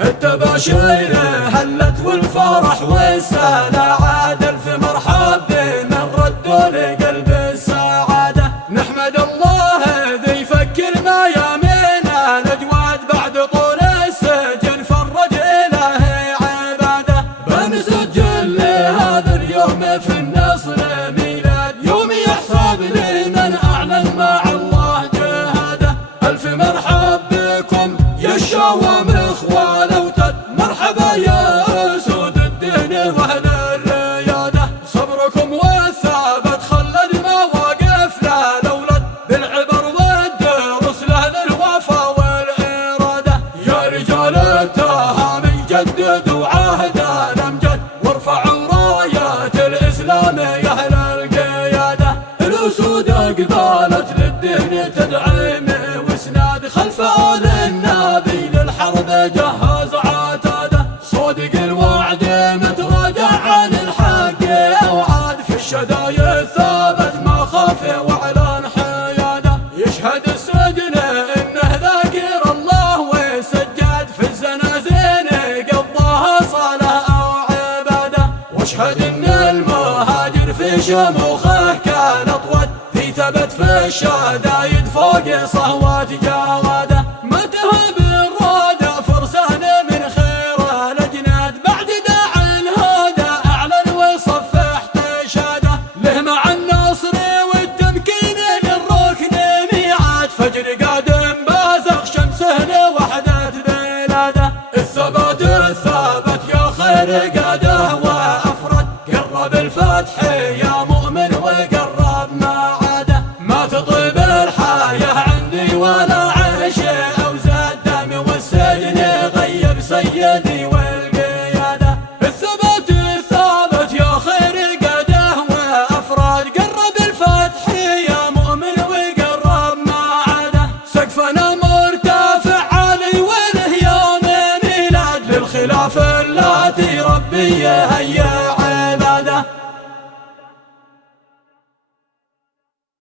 التباشير هلت والفرح والسنة عاد الف مرحب بمن ردوا لقلب السعادة. نحمد الله ذي فكرنا يامينا الأجواد بعد طول السجن فرج إلهي عباده. بنسجل لهذا اليوم في النصر ميلاد يوم يحسب لمن أعلن مع الله جهاده. ألف مرحب بكم يا الشوام إخوان وتد، مرحبا يا أسود الدين وأهل الريادة. صبركم والثابت خلد مواقفنا الأولاد بالعبر والدروس لأهل الوفا والإرادة. يا رجال التهامي جددوا عهد الأمجاد وارفعوا رايات الإسلام يا أهل القيادة. الأسود أقبلت للدين تدعيم واسناد خلف آل النبي للحرب جهز عتاده. صادق الوعد متراجع عن الحق أوعاد في الشدايد ثابت ما خاف وعلان حياده. يشهد السجن إنه ذاكر الله وسجاد في الزنازين قضاها صلاة أو عبادة. واشهد إن المهاجر في شموخه كان أطود في ثبت في الشدايد فوق صهوات جواده. ما تهب الرادة فرسان من خير الأجناد بعد داع الهدى أعلن وصفح تشاده. له مع النصر والتمكين للركن ميعاد فجر قادم بازغ شمسه لوحدة بلاده. الثبات الثابت يا خير قاده وأفرد قرب الفتح يا مؤمن وقرب ما عاده. ما تطيب الحياة عندي ولا عيش أو زاد دم والسجن غيب سيدي والقيادة. الثبات الثابت يا خير قاده وأفراد قرب الفتح يا مؤمن وقرب ما عاده. سقفنا مرتفع عالي وله يوم ميلاد للخلاف التي ربي هيا